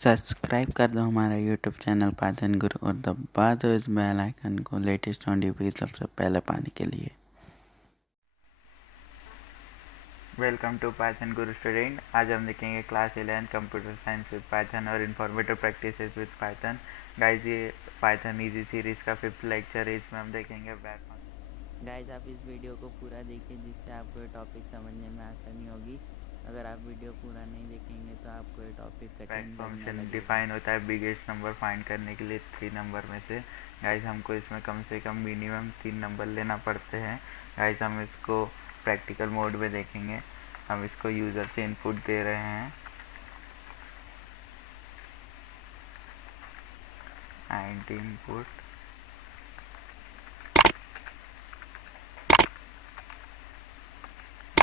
Subscribe कर दो हमारा यूट्यूब चैनल पाइथन गुरु और दबा दो इस बेल आइकन को लेटेस्ट नोटिफिकेशन सबसे पहले पाने के लिए। Welcome to Python guru student. आज हम देखेंगे class 11 computer science with Python और informative practices with Python. Guys, ये पाइथन इजी सीरीज का 5th लेक्चर है। इसमें हम देखेंगे बैक फंक्शन। गाइस, आप इस वीडियो को पूरा देखिए जिससे आपको ये टॉपिक समझने में आसानी होगी। अगर आप वीडियो पूरा नहीं देखेंगे तो आपको ये टॉपिक बैक कठिन लगने फंक्शन लगेगा। डिफाइन होता है बिगेस्ट नंबर फाइंड करने के लिए 3 नंबर में से। गाइस, हमको इसमें कम से कम मिनिमम 3 नंबर लेना पड़ते हैं। गाइस, हम इसको प्रैक्टिकल मोड में देखेंगे। हम इसको यूज़र से इनपुट दे रहे हैं and input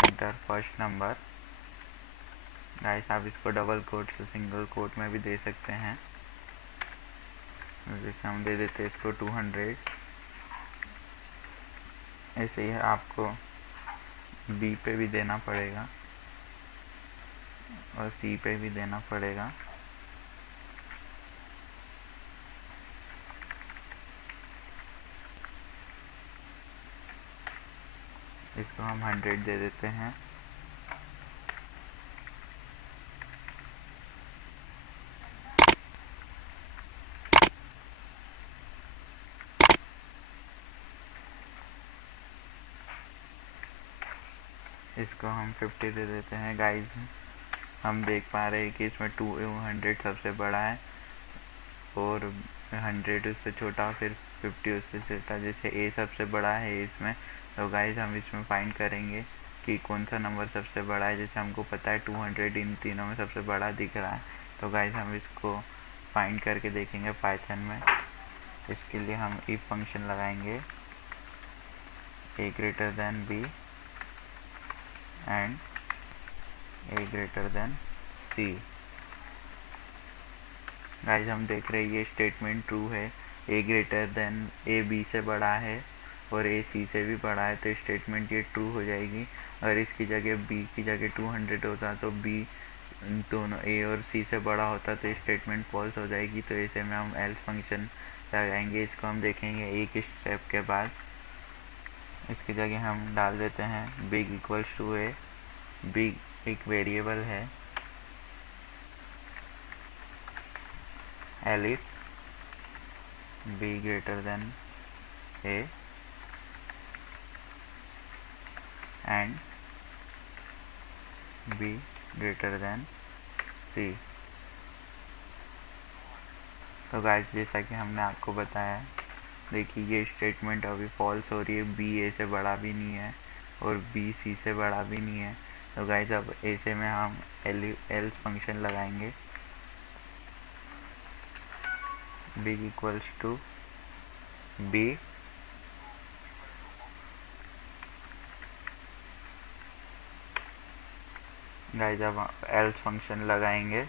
enter first number. Guys, आप इसको डबल कोट से सिंगल कोट में भी दे सकते हैं। जैसे हम दे देते हैं इसको 200। ऐसे ही आपको बी पे भी देना पड़ेगा और सी पे भी देना पड़ेगा। इसको हम 100 दे देते हैं। इसको हम 50 दे देते हैं। गाइस, हम देख पा रहे हैं कि इसमें 200 सबसे बड़ा है और 100 उससे छोटा, फिर 50 उससे छोटा। जैसे ए सबसे बड़ा है इसमें, तो गाइस हम इसमें फाइंड करेंगे कि कौन सा नंबर सबसे बड़ा है। जैसे हमको पता है 200 इन तीनों में सबसे बड़ा दिख रहा है, तो गाइस हम इसको फाइंड करके देखेंगे पाइथन में। इसके लिए हम इफ फंक्शन लगाएंगे a greater than b and a greater than c। Guys, हम देख रहे हैं ये स्टेटमेंट ट्रू है। a greater than a b से बड़ा है और a c से भी बड़ा है, तो स्टेटमेंट ये ट्रू हो जाएगी। अगर इसकी जगह b की जगह 200 होता तो b दोनों a और c से बड़ा होता तो स्टेटमेंट फॉल्स हो जाएगी। तो ऐसे में हम एल्स फंक्शन लगाएंगे। इसको हम देखेंगे एक स्टेप के बाद। इसकी जगह हम डाल देते हैं big equals to A. Big एक वेरिएबल है, elif B greater than A and B greater than C. तो गाइस, जैसा कि हमने आपको बताया, देखिए ये स्टेटमेंट अभी फॉल्स हो रही है। बी ए से बड़ा भी नहीं है और बी सी से बड़ा भी नहीं है। तो गाइस, अब ऐसे में हम एल्स फंक्शन लगाएंगे। Big equals to B guys, अब एल्स फंक्शन लगाएंगे।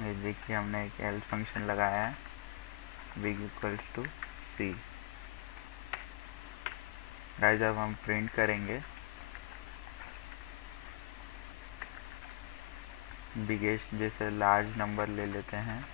ये देखिए हमने एक एल्स फंक्शन लगाया है big equals to C. Guys, अब हम प्रिंट करेंगे बिगेस्ट, जैसे लार्ज नंबर ले लेते हैं।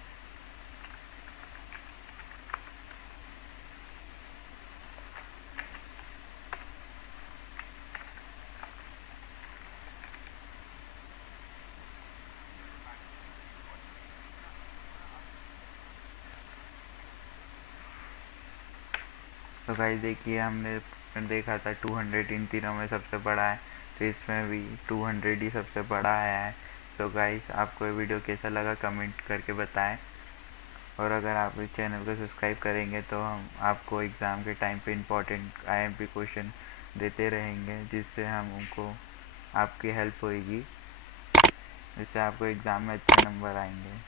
तो गाइस, देखिए हमने देखा था 200 इन तीनों में सबसे बड़ा है, तो इसमें भी 200 ही सबसे बड़ा आया है। तो गाइस, आपको ये वीडियो कैसा लगा कमेंट करके बताएं। और अगर आप इस चैनल को सब्सक्राइब करेंगे तो हम आपको एग्ज़ाम के टाइम पे इम्पोर्टेंट आईएमपी क्वेश्चन देते रहेंगे, जिससे हम उनको आपकी हेल्प होगी, जिससे आपको एग्ज़ाम में अच्छे नंबर आएंगे।